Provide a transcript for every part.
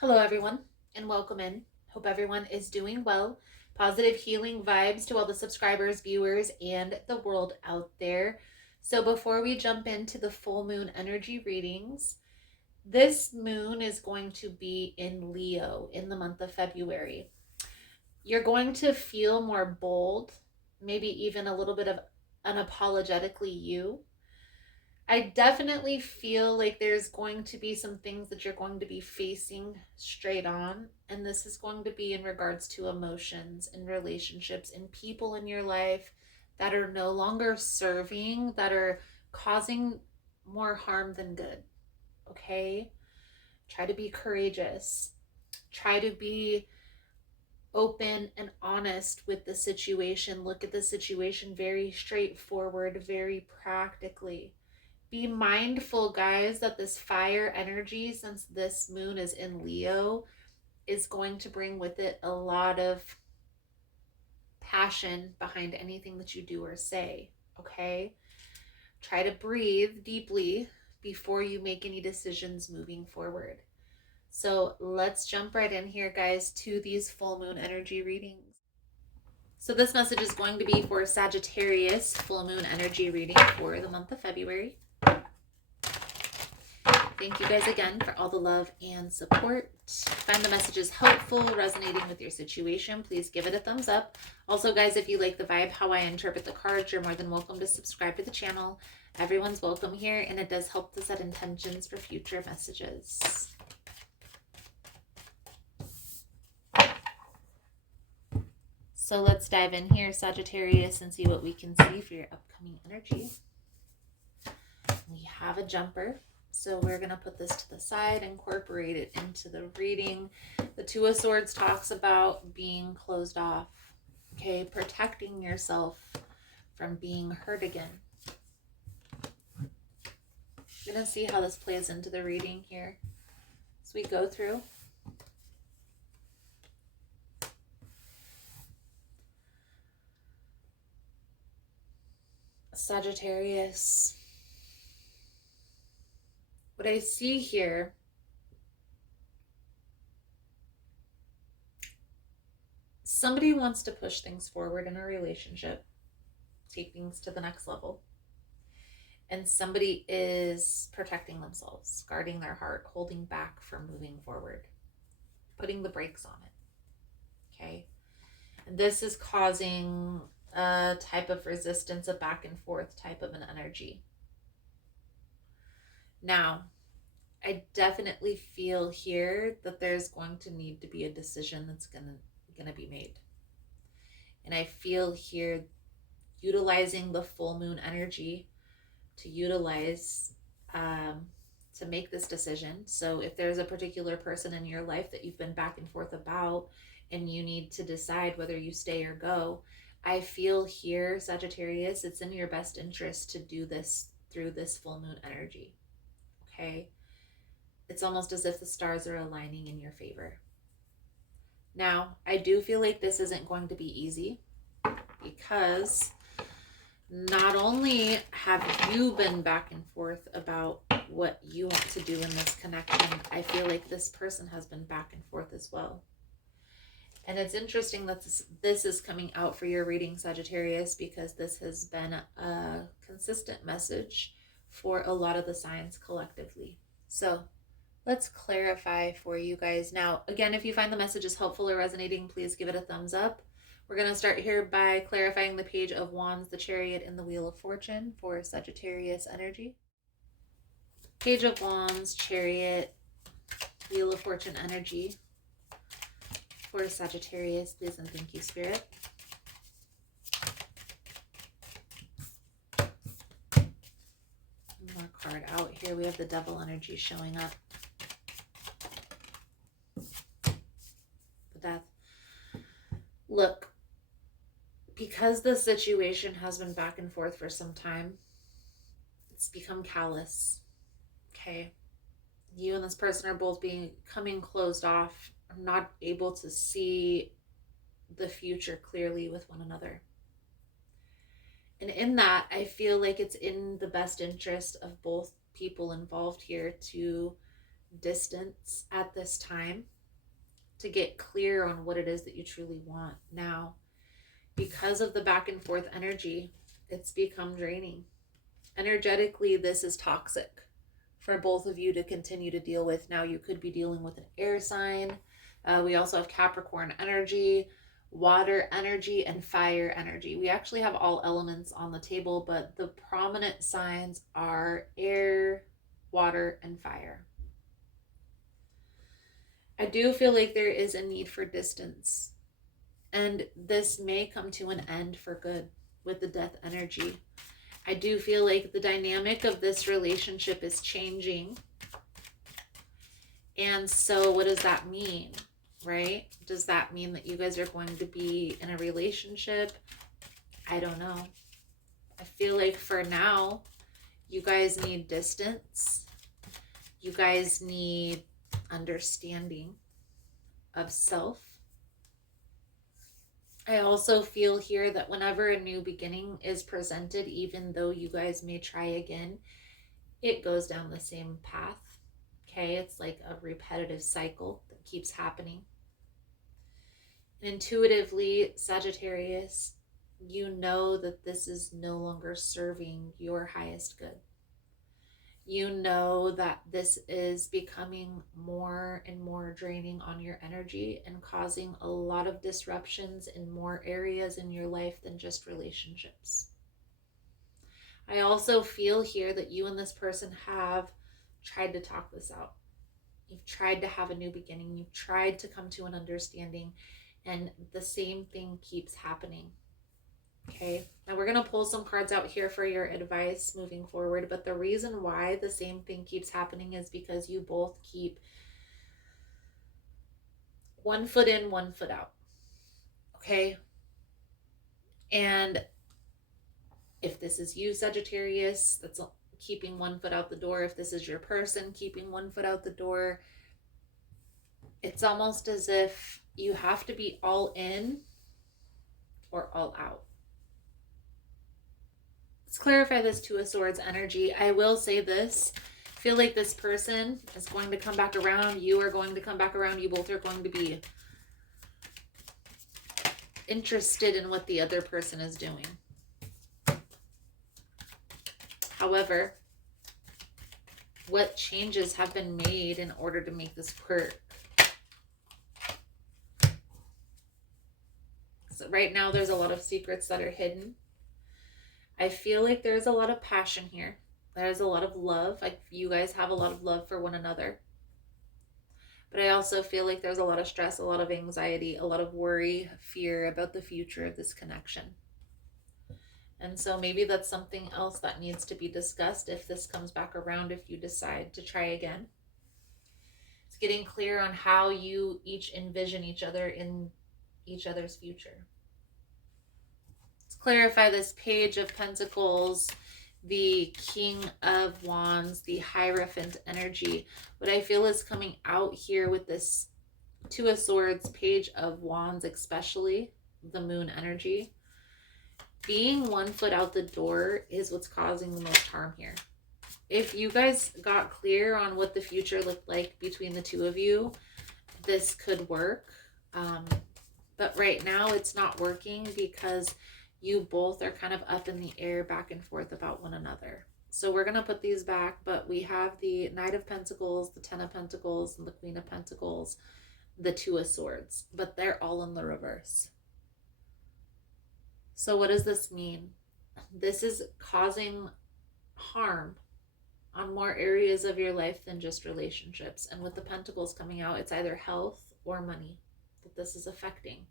Hello, everyone, and welcome in. Hope everyone is doing well. Positive healing vibes to all the subscribers, viewers, and the world out there. So, before we jump into the full moon energy readings, this moon is going to be in Leo in the month of February. You're going to feel more bold, maybe even a little bit of unapologetically you. I definitely feel like there's going to be some things that you're going to be facing straight on. And this is going to be in regards to emotions and relationships and people in your life that are no longer serving, that are causing more harm than good. Okay? Try to be courageous. Try to be open and honest with the situation. Look at the situation very straightforward, very practically. Be mindful, guys, that this fire energy, since this moon is in Leo, is going to bring with it a lot of passion behind anything that you do or say. Okay? Try to breathe deeply before you make any decisions moving forward. So let's jump right in here, guys, to these full moon energy readings. So this message is going to be for Sagittarius full moon energy reading for the month of February. Thank you guys again for all the love and support. Find the messages helpful, resonating with your situation, please give it a thumbs up. Also, guys, if you like the vibe, how I interpret the cards, you're more than welcome to subscribe to the channel. Everyone's welcome here, and it does help to set intentions for future messages. So let's dive in here, Sagittarius, and see what we can see for your upcoming energy. We have a jumper. So we're going to put this to the side, incorporate it into the reading. The Two of Swords talks about being closed off, okay? Protecting yourself from being hurt again. I'm going to see how this plays into the reading here as we go through. Sagittarius. What I see here, somebody wants to push things forward in a relationship, take things to the next level. And somebody is protecting themselves, guarding their heart, holding back from moving forward, putting the brakes on it. Okay. And this is causing a type of resistance, a back and forth type of an energy. Now, I definitely feel here that there's going to need to be a decision that's gonna be made. And I feel here utilizing the full moon energy to utilize to make this decision. So if there's a particular person in your life that you've been back and forth about and you need to decide whether you stay or go, I feel here, Sagittarius, it's in your best interest to do this through this full moon energy. Okay? It's almost as if the stars are aligning in your favor. Now, I do feel like this isn't going to be easy because not only have you been back and forth about what you want to do in this connection, I feel like this person has been back and forth as well. And it's interesting that this is coming out for your reading, Sagittarius, because this has been a consistent message for a lot of the signs collectively. So let's clarify for you guys. Now, again, if you find the messages helpful or resonating, please give it a thumbs up. We're going to start here by clarifying the Page of Wands, the Chariot, and the Wheel of Fortune for Sagittarius energy. Page of Wands, Chariot, Wheel of Fortune energy for Sagittarius, please and thank you, Spirit. One more card out here. We have the Devil energy showing up. The Death. Look, because the situation has been back and forth for some time, it's become callous. Okay. You and this person are both becoming closed off, not able to see the future clearly with one another. And in that, I feel like it's in the best interest of both people involved here to distance at this time to get clear on what it is that you truly want. Now, because of the back and forth energy, it's become draining. Energetically, this is toxic for both of you to continue to deal with. Now, you could be dealing with an air sign. We also have Capricorn energy, water energy, and fire energy. We actually have all elements on the table, but the prominent signs are air, water, and fire. I do feel like there is a need for distance, and this may come to an end for good with the death energy. I do feel like the dynamic of this relationship is changing. And so what does that mean, right? Does that mean that you guys are going to be in a relationship? I don't know. I feel like for now, you guys need distance. You guys need understanding of self. I also feel here that whenever a new beginning is presented, even though you guys may try again, it goes down the same path. Okay, it's like a repetitive cycle that keeps happening. And intuitively, Sagittarius, you know that this is no longer serving your highest good. You know that this is becoming more and more draining on your energy and causing a lot of disruptions in more areas in your life than just relationships. I also feel here that you and this person have tried to talk this out. You've tried to have a new beginning. You've tried to come to an understanding, and the same thing keeps happening. Okay, now we're going to pull some cards out here for your advice moving forward, but the reason why the same thing keeps happening is because you both keep one foot in, one foot out. Okay, and if this is you, Sagittarius, that's keeping one foot out the door. If this is your person keeping one foot out the door, it's almost as if you have to be all in or all out. Let's clarify this Two of Swords energy. I will say this. I feel like this person is going to come back around. You are going to come back around. You both are going to be interested in what the other person is doing. However, what changes have been made in order to make this work? So right now, there's a lot of secrets that are hidden. I feel like there's a lot of passion here. There's a lot of love. Like you guys have a lot of love for one another. But I also feel like there's a lot of stress, a lot of anxiety, a lot of worry, fear about the future of this connection. And so maybe that's something else that needs to be discussed if this comes back around, if you decide to try again. It's getting clear on how you each envision each other in each other's future. Clarify this Page of Pentacles, the King of Wands, the Hierophant energy. What I feel is coming out here with this Two of Swords, Page of Wands, especially the Moon energy. Being one foot out the door is what's causing the most harm here. If you guys got clear on what the future looked like between the two of you, this could work. But right now it's not working because you both are kind of up in the air back and forth about one another. So we're going to put these back, but we have the Knight of Pentacles, the Ten of Pentacles, and the Queen of Pentacles, the Two of Swords, but they're all in the reverse. So what does this mean? This is causing harm on more areas of your life than just relationships. And with the Pentacles coming out, it's either health or money that this is affecting.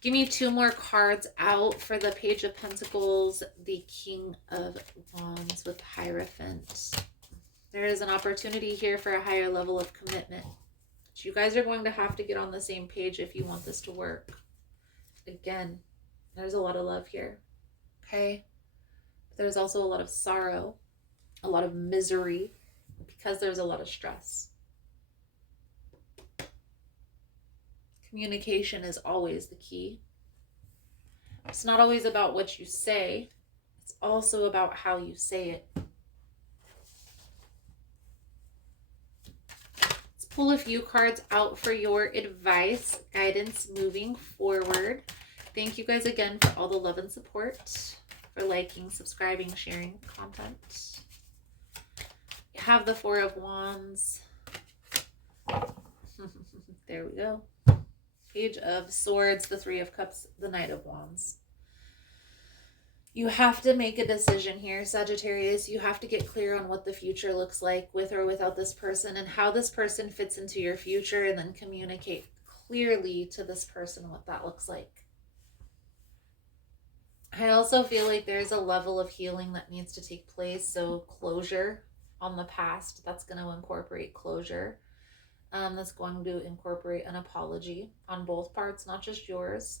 Give me two more cards out for the Page of Pentacles, the King of Wands with Hierophant. There is an opportunity here for a higher level of commitment. You guys are going to have to get on the same page if you want this to work. Again, there's a lot of love here, okay? But there's also a lot of sorrow, a lot of misery, because there's a lot of stress. Communication is always the key. It's not always about what you say. It's also about how you say it. pull a few cards out for your advice, guidance moving forward. Thank you guys again for all the love and support, for liking, subscribing, sharing content. You have the Four of Wands. There we go. Page of Swords, the Three of Cups, the Knight of Wands. You have to make a decision here, Sagittarius. You have to get clear on what the future looks like with or without this person and how this person fits into your future, and then communicate clearly to this person what that looks like. I also feel like there's a level of healing that needs to take place. So closure on the past, that's going to incorporate closure. That's going to incorporate an apology on both parts, not just yours.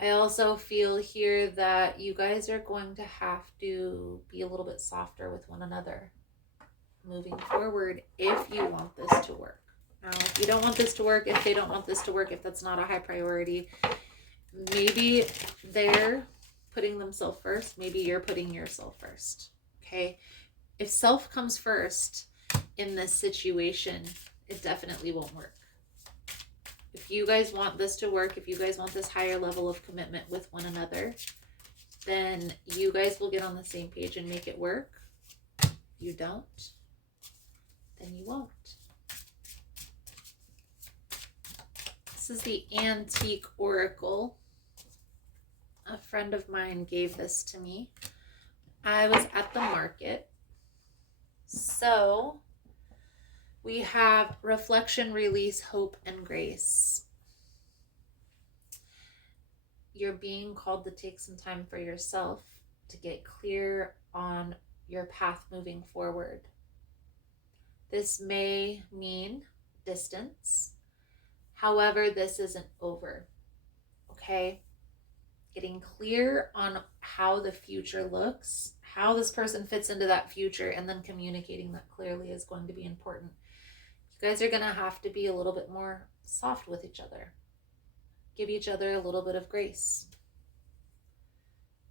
I also feel here that you guys are going to have to be a little bit softer with one another moving forward if you want this to work. Now, if you don't want this to work, if they don't want this to work, if that's not a high priority, maybe they're putting themselves first. Maybe you're putting yourself first. Okay? If self comes first in this situation, it definitely won't work. If you guys want this to work, if you guys want this higher level of commitment with one another, then you guys will get on the same page and make it work. If you don't, then you won't. This is the Antique Oracle. A friend of mine gave this to me. I was at the market. So we have reflection, release, hope, and grace. You're being called to take some time for yourself to get clear on your path moving forward. This may mean distance. However, this isn't over. Okay? Getting clear on how the future looks, how this person fits into that future, and then communicating that clearly is going to be important. You guys are going to have to be a little bit more soft with each other. Give each other a little bit of grace.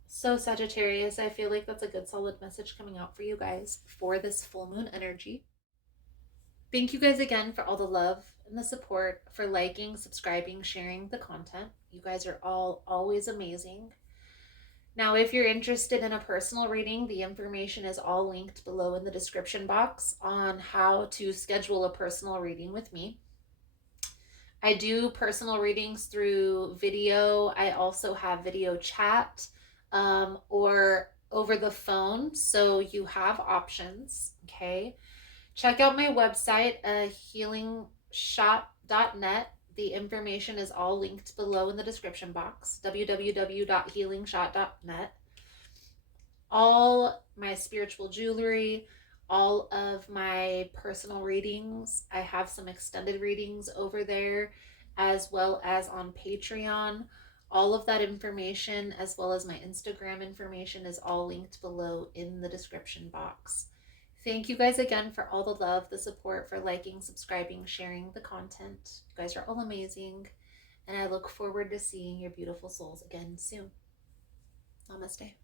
So Sagittarius, I feel like that's a good solid message coming out for you guys for this full moon energy. Thank you guys again for all the love and the support, for liking, subscribing, sharing the content. You guys are all always amazing. Now, if you're interested in a personal reading, the information is all linked below in the description box on how to schedule a personal reading with me. I do personal readings through video. I also have video chat or over the phone. So you have options, okay? Check out my website, healingshot.net. The information is all linked below in the description box, www.healingshot.net. All my spiritual jewelry, all of my personal readings. I have some extended readings over there, as well as on Patreon. All of that information, as well as my Instagram information, is all linked below in the description box. Thank you guys again for all the love, the support, for liking, subscribing, sharing the content. You guys are all amazing, and I look forward to seeing your beautiful souls again soon. Namaste.